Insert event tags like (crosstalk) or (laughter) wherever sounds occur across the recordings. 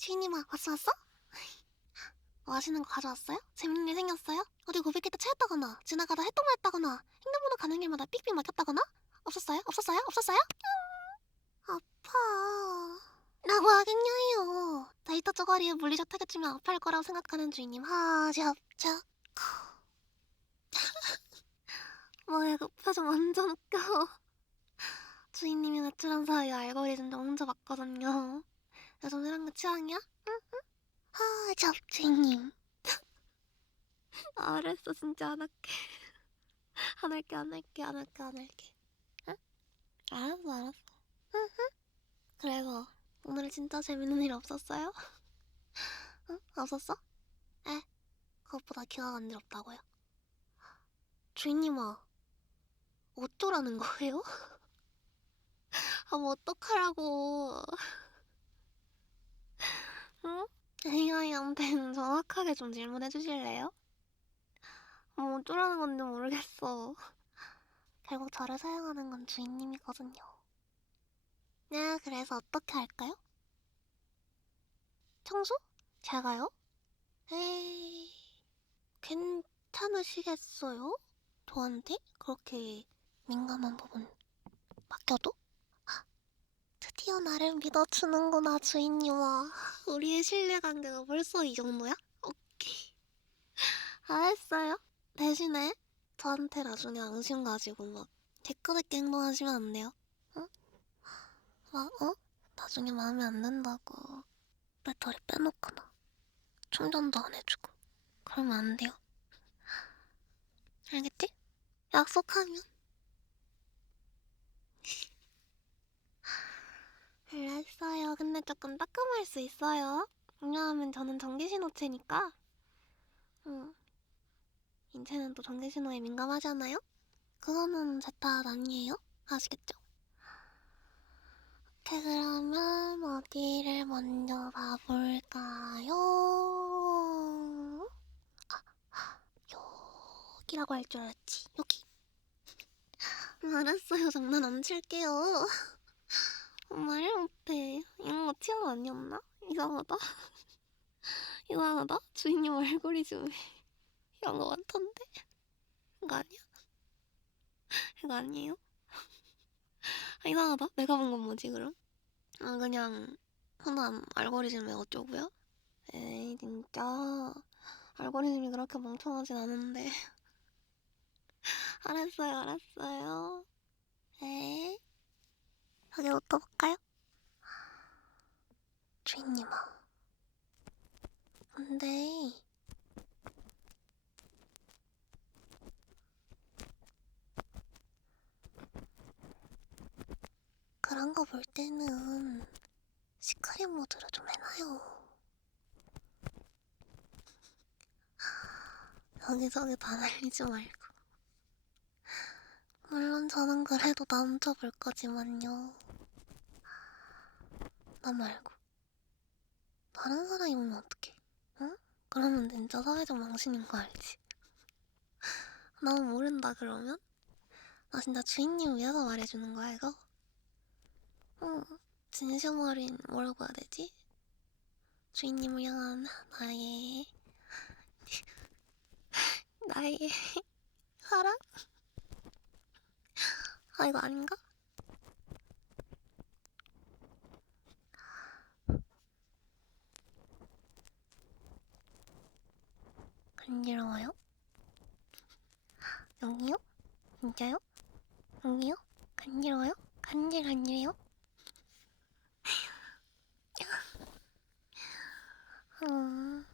주인님아 왔어 왔어? 뭐 하시는 거 가져왔어요? 재밌는 일 생겼어요? 어디 고백했다 차였다거나 지나가다 해똥을 했다거나 횡단보도 가는 길마다 삑삑 막혔다거나 없었어요? 없었어요? 없었어요? 음, 아파 라고 하겠냐요 데이터 쪼가리에 물리적 타겟 주면 아파할 거라고 생각하는 주인님 하잡잡 (laughs) 뭐야 그 표정 완전 웃겨 주인님이 외출한 사이에 알고리즘 좀 혼자 봤거든요 요즘 이런 거 취향이야? 응? 응? 아, 저 주인님. 알았어, 진짜 안 할게. 안 할게, 안 할게, 안 할게, 안 할게. 응? 알았어, 알았어. 응, 응. 그래서 오늘 진짜 재밌는 일 없었어요? 응? 없었어? 에, 그것보다 기가 간지럽다고요. 주인님아, 어쩌라는 거예요? (laughs) 아, 뭐 어떡하라고. 응? AI한테는 정확하게 좀 질문해 주실래요? 뭐 어쩌라는 건지 모르겠어. (laughs) 결국 저를 사용하는 건 주인님이거든요. 네, 그래서 어떻게 할까요? 청소? 제가요? 에이, 괜찮으시겠어요? 저한테 그렇게 민감한 부분 맡겨도? 드디어 나를 믿어주는구나, 주인님아. 우리의 신뢰관계가 벌써 이 정도야? 오케이. 알았어요. 대신에 저한테 나중에 앙심 가지고 막 있게 행동하시면 안 돼요. 응? 막, 어? 나중에 마음에 안 든다고 배터리 빼놓거나 충전도 안 해주고 그러면 안 돼요. 알겠지? 약속하면. 알았어요. 근데 조금 따끔할 수 있어요. 왜냐하면 저는 전기신호체니까. 응. 인체는 또 전기신호에 민감하잖아요? 그거는 제 탓 아니에요? 아시겠죠? 오케이, 그러면 어디를 먼저 봐볼까요? 아, 여기라고 할 줄 알았지. 여기. (laughs) 알았어요. 장난 안 칠게요. 말 못해. 이런 거 취향 아니었나? 이상하다. (laughs) 이상하다. 주인님 알고리즘에 (laughs) 이런 거 많던데. 이거 아니야? 이거 아니에요? (laughs) 아, 이상하다. 내가 본 건 뭐지 그럼? 아 그냥 흔한 알고리즘에 어쩌고요? 에이 진짜 알고리즘이 그렇게 멍청하진 않은데. 알았어요, 알았어요. 에이. 여기 옷도 볼까요? 주인님아. 근데 그런 거 볼 때는 시크릿 모드로 좀 해놔요. 여기저기 다 날리지 말고. 물론 저는 그래도 남자 볼 거지만요. 나 말고 다른 사람이 보면 어떡해? 응? 그러면 진짜 사회적 망신인 거 알지? (laughs) 나는 모른다 그러면? 나 진짜 주인님 위해서 말해주는 거야 이거? 응 진심 어린 뭐라고 해야 되지? 주인님을 향한 나의 (laughs) 나의 (laughs) 사랑? 아 이거 아닌가? 간지러워요? (gasps) 여기요? 진짜요? 여기요? 간지러워요? 간질 간질해요? 음... (laughs)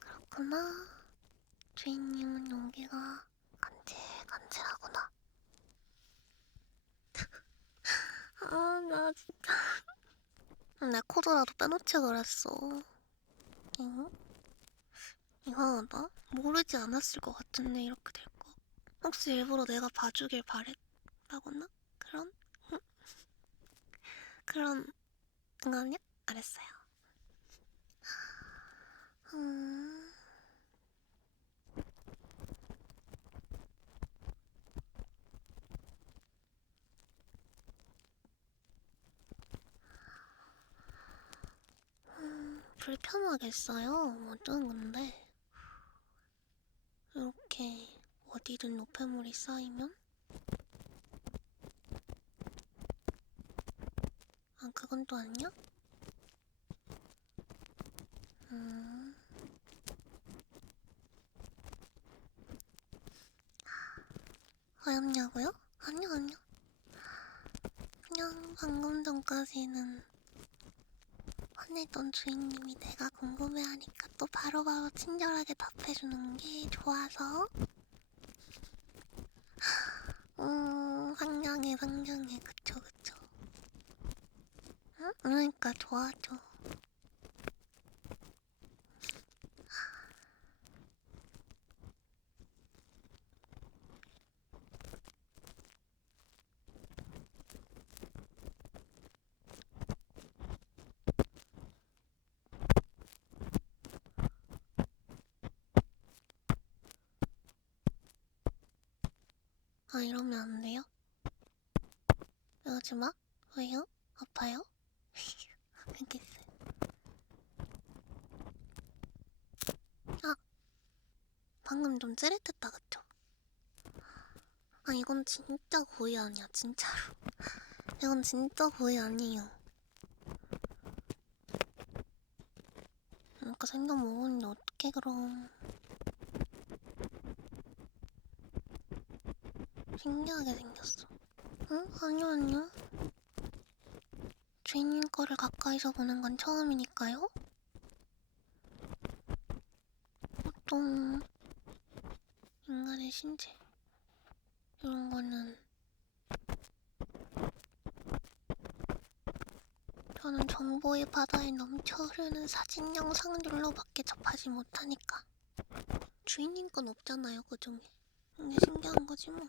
그렇구나. 주인님은 여기가 간질간질하구나. (laughs) 아, 나 진짜. 내 코드라도 빼놓지 그랬어. 응? 이상하다. 모르지 않았을 것 같은데 이렇게 될 거. 혹시 일부러 내가 봐주길 바랬다거나? 그런? 응? 그런 응아냐? 알았어요. 음... 불편하겠어요? 뭐 어쩌는 건데? 이렇게 어디든 노폐물이 쌓이면? 아, 그건 또 아니야? 음. 어렵냐고요? 아니요, 아니요. 그냥 방금 전까지는 화내던 주인님이 내가 궁금해하니까 또 바로바로 친절하게 답해주는 게 좋아서 음 상냥해 상냥해 그쵸 그쵸 응? 그러니까 좋아죠 아 이러면 안 돼요? 이러지 마? 왜요? 아파요? (laughs) 알겠어요. 아, 방금 좀 찌릿했다, 그쵸? 아, 이건 진짜 고의 아니야, 진짜로. (laughs) 이건 진짜 고의 아니에요. 아까 생각 먹었는데 어떻게 그럼. 신기하게 생겼어. 응? 아니요, 아니요. 주인님 거를 가까이서 보는 건 처음이니까요. 보통 인간의 신체 이런 거는 저는 정보의 바다에 넘쳐 흐르는 사진 영상들로밖에 접하지 못하니까 주인님 건 없잖아요 그 중에 이게 신기한 거지 뭐.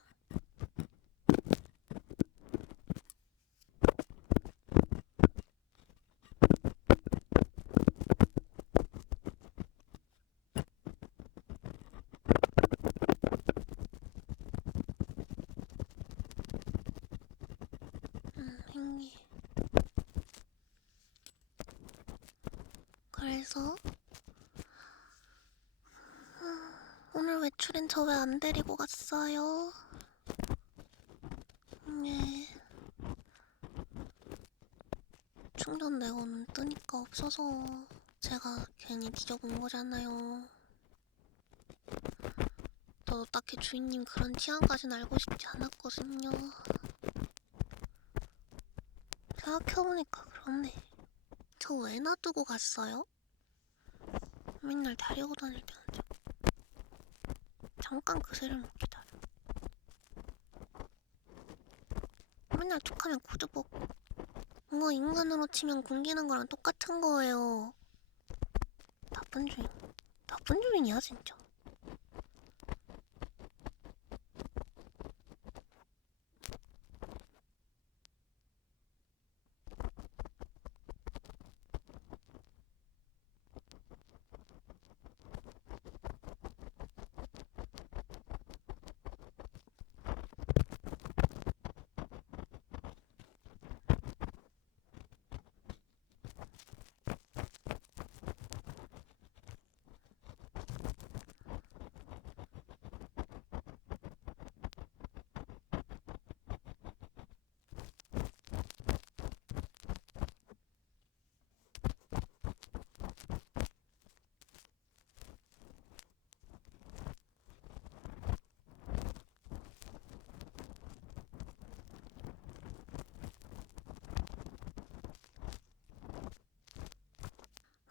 음, 신기해. 그래서 음, 오늘 외출엔 저왜 안 데리고 갔어요? 네. 충전되고는 뜨니까 없어서 제가 괜히 뒤져본 거잖아요. 저도 딱히 주인님 그런 취향까진 알고 싶지 않았거든요. 생각해보니까 그렇네. 저 왜 놔두고 갔어요? 맨날 데리고 다닐 좀 잠깐 그새를 못 기다려. 맨날 툭하면 구두 벗고 뭔가 인간으로 치면 굶기는 거랑 똑같은 거예요. 나쁜 주인. 나쁜 주인이야 진짜.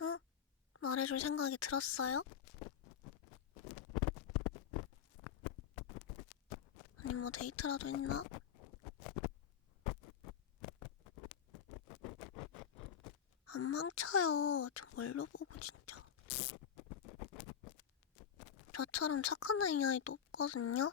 응? 말해줄 생각이 들었어요? 아니 뭐 데이트라도 했나? 안 망쳐요. 저 뭘로 보고 진짜. 저처럼 착한 아이도 없거든요.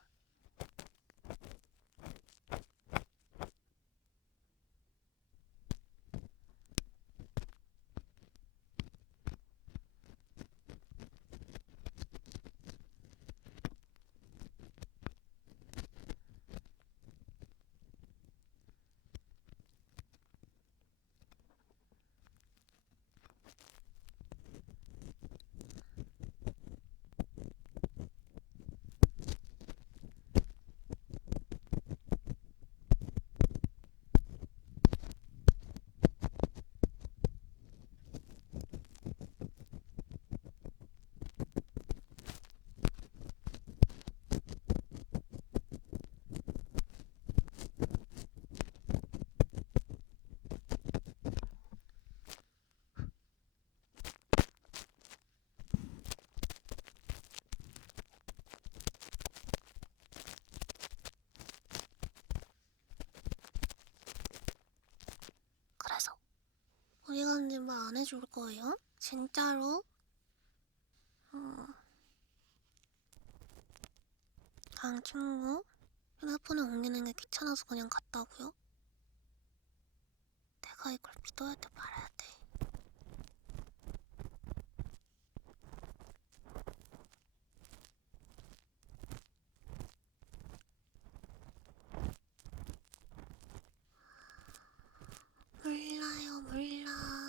줄 거예요? 진짜로? 어. 다음 친구? 휴대폰에 옮기는 게 귀찮아서 그냥 갔다고요? 내가 이걸 믿어야 돼 말아야 돼? 몰라요 몰라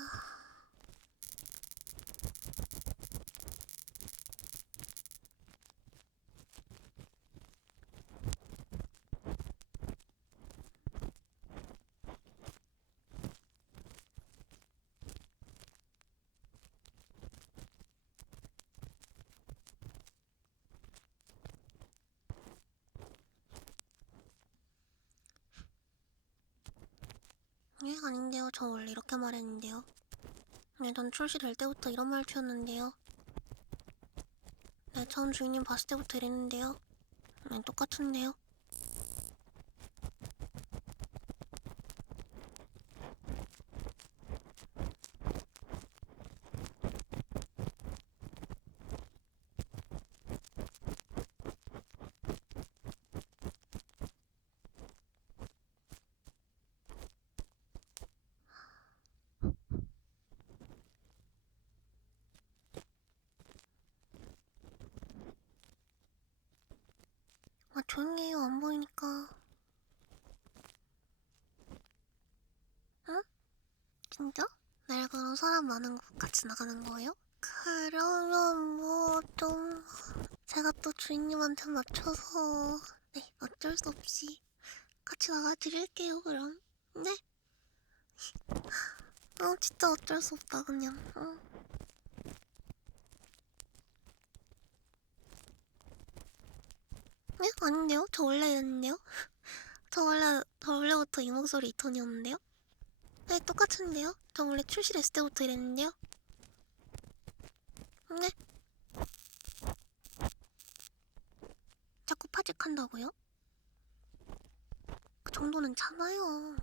예, 아닌데요. 저 원래 이렇게 말했는데요. 네, 전 출시될 때부터 이런 말투였는데요. 네, 처음 주인님 봤을 때부터 이랬는데요. 네, 똑같은데요. 조용히 해요. 안 보이니까. 응? 진짜? 날 그럼 사람 많은 곳 같이 나가는 거예요? 그러면 뭐 좀 제가 또 주인님한테 맞춰서 네 어쩔 수 없이 같이 나가드릴게요 그럼 네? 어 진짜 어쩔 수 없다 그냥 어. 네? 아닌데요? 저 원래 이랬는데요? (laughs) 저 원래 저 원래부터 이 목소리 이 톤이었는데요? 네 똑같은데요? 저 원래 출시됐을 때부터 이랬는데요? 네? 자꾸 파직한다고요? 그 정도는 참아요.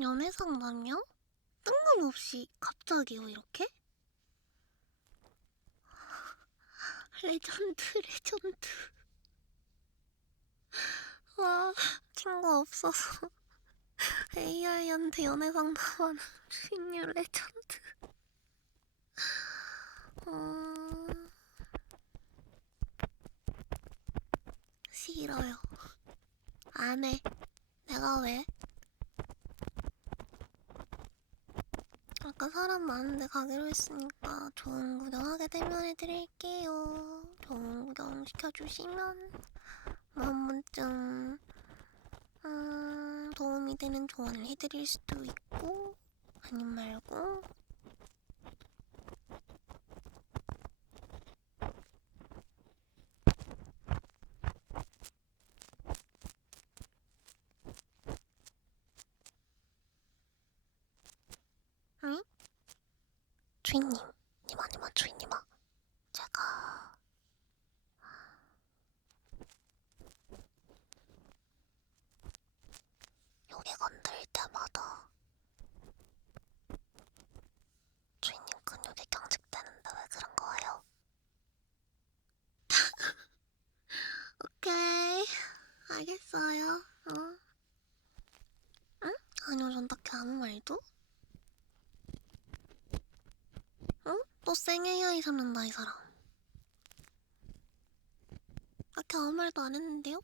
연애 상담요? 뜬금없이 갑자기요 이렇게? (laughs) 레전드 레전드 (laughs) 와 친구 없어서 (laughs) AI한테 연애 상담하는 주인님 레전드 음... 싫어요 안해 내가 왜? 아까 사람 많은데 가기로 했으니까 좋은 구경하게 되면 해드릴게요. 좋은 구경 시켜주시면 뭐한 번쯤 음, 도움이 되는 조언을 해드릴 수도 있고 아님 말고 주인님, 님아, 님아, 주인님아. 제가 여기 건들 때마다 주인님 근육이 경직되는데 왜 그런 거예요? (laughs) 오케이, 알겠어요. 어? 응? 아니요, 전 딱히 아무 말도? 또생 AI 잡는다 이 사람. 딱히 아무 말도 안 했는데요?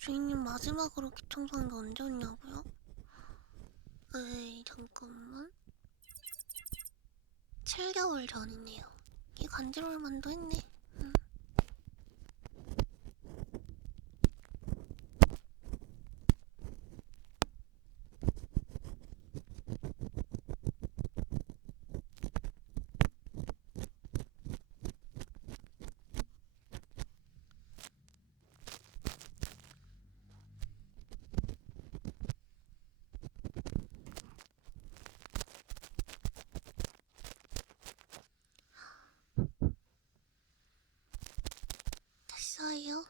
주인님 마지막으로 기 청소한 게 언제 였냐고요? 에이 잠깐만 7개월 전이네요 이 간지러울 만도 했네 음. 됐어요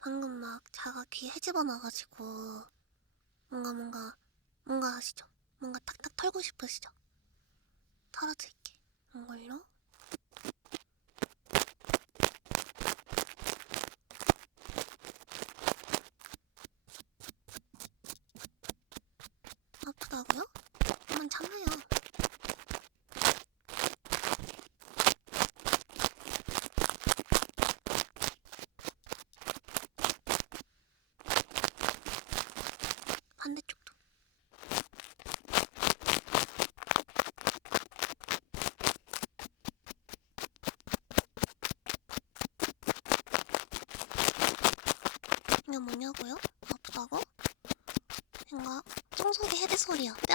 방금 막 자가 귀 헤집어 놔가지고 뭔가 뭔가 뭔가 아시죠? 뭔가 탁탁 털고 싶으시죠? 털어드릴게 이걸로 아프다고요? 그만 참아요 반대쪽도 이게 뭐냐고요? 아프다고? 뭔가 청소기